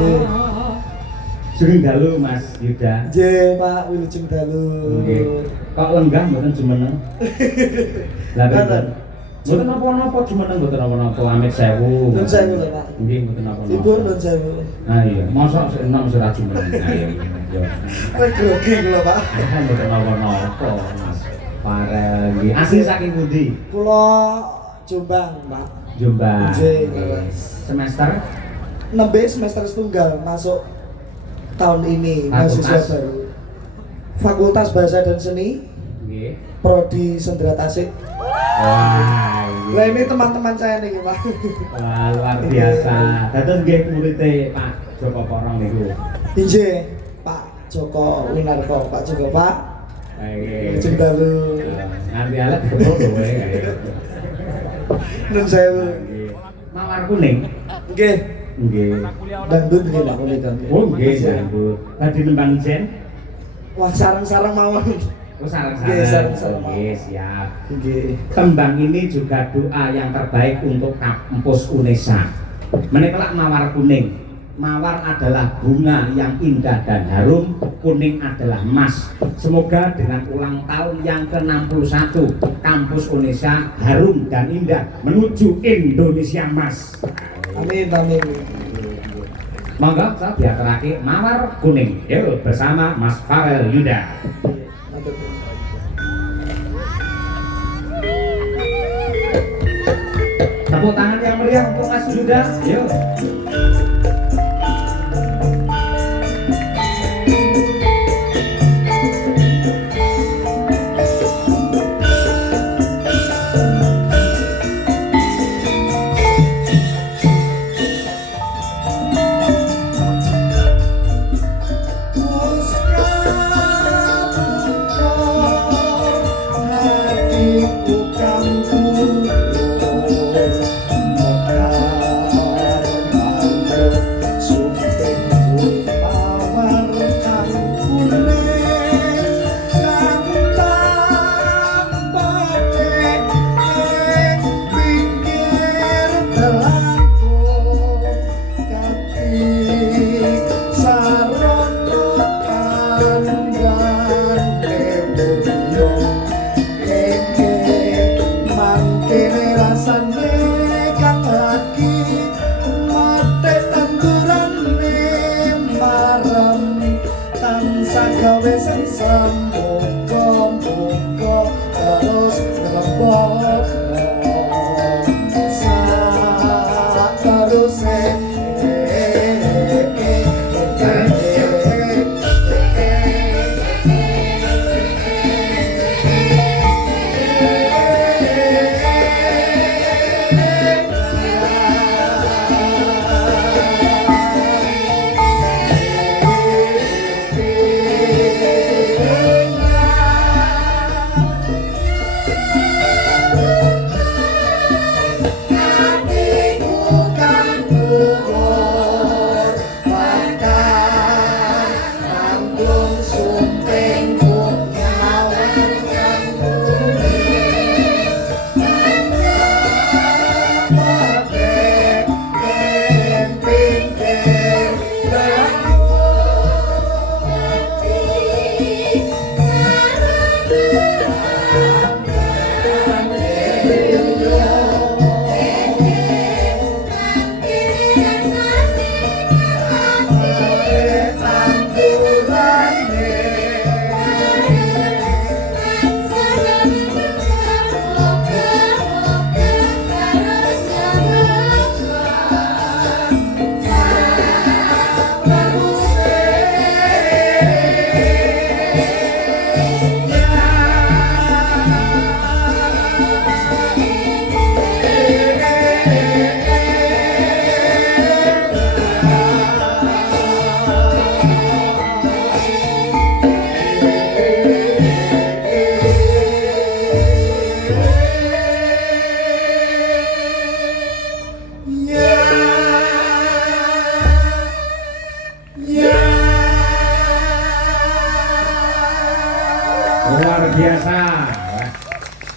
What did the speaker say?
Nggih. Sering dalu Mas Yuda. Nggih, Pak, wilujeng dalu. Nggih. Kok lenggah mboten jumeneng? Lah Mboten. mboten napa-napa jumeneng mboten napa-napa amit sewu. Nun sewu lho, Pak. Nggih mboten napa-napa. Ibu nun sewu. Ah iya, mosok sik enom ora jumeneng. Ayo. Yo. Kowe grogi lho, Pak. Ah mboten napa-napa Mas. Parel nggih. Asli saking pundi? Kula Jombang, Pak. Jombang. Nggih. Semester Nembe semester setunggal masuk tahun ini Fakultas. mahasiswa baru. Fakultas Bahasa dan Seni, nggih. Prodi Sendra Tasik. Wah. Lah ini teman-teman saya nih, Pak. Wah, luar biasa. Dados nggih murid Pak Joko Porong niku. Injih, Pak Joko Winarko, Pak Joko, Pak. Nggih. Wilujeng dalu. Nganti alat ketemu kowe kae. Nun sewu. Mawar kuning. Nggih, Nggih. dangdut nggih Pak punika. Oh nggih, Bu. Tadi nembang jen. Wah, sarang-sarang mawon. Oh sarang-sarang. Nggih, sarang-sarang. Nggih, siap. Nggih. Tembang ini juga doa yang terbaik untuk kampus UNESA. Menikah mawar kuning. Mawar adalah bunga yang indah dan harum, kuning adalah emas. Semoga dengan ulang tahun yang ke-61 kampus UNESA harum dan indah menuju Indonesia Emas. Amin, amin. Monggo saya diaturake mawar kuning. Yuk bersama Mas Farel Yuda. Matur. Tepuk tangan yang meriah untuk Mas Yuda. Yuk. Gawe sensem